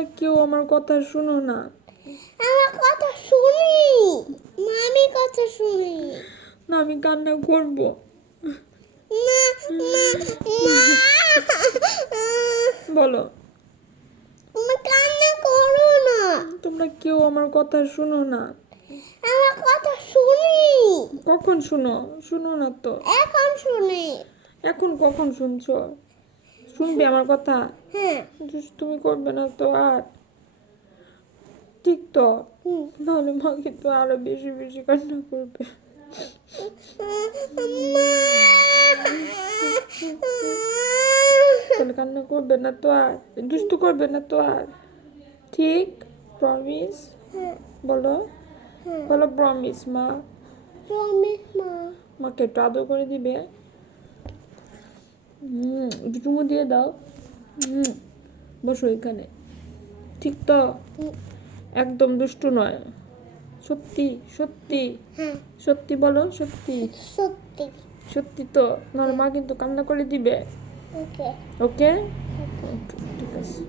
তোমরা কেউ আমার কথা শুনো না। আমার কথা শুনি, মামি কথা শুনি। না, আমি কান্না করবো। না না না বলো, তুমি কান্না করো না। তোমরা কেউ আমার কথা শুনো না। আমার কথা শুনি। কখন শুনো? শুনো না তো। এখন শুনি। এখন কখন শুনছো? শুনবে আমার কথা? হ্যাঁ। তুমি করবে না তো আর? ঠিক তো? হুম। নাহলে মা কিন্তু আরো বেশি বেশি কান্না করবে। তাহলে কান্না করবে না তো আর? দুষ্টু করবে না তো আর? ঠিক? প্রমিস? বলো, বলো প্রমিস মা। প্রমিস মা। মাকে একটু আদর করে দিবে। একটু চুমু দিয়ে দাও। বসো এখানে। ঠিক তো? একদম দুষ্টু নয়। সত্যি সত্যি হ্যাঁ। সত্যি বলো, সত্যি সত্যি। সত্যি তো? নাহলে মা কিন্তু কান্না করে দিবে। ওকে। ওকে, ঠিক আছে।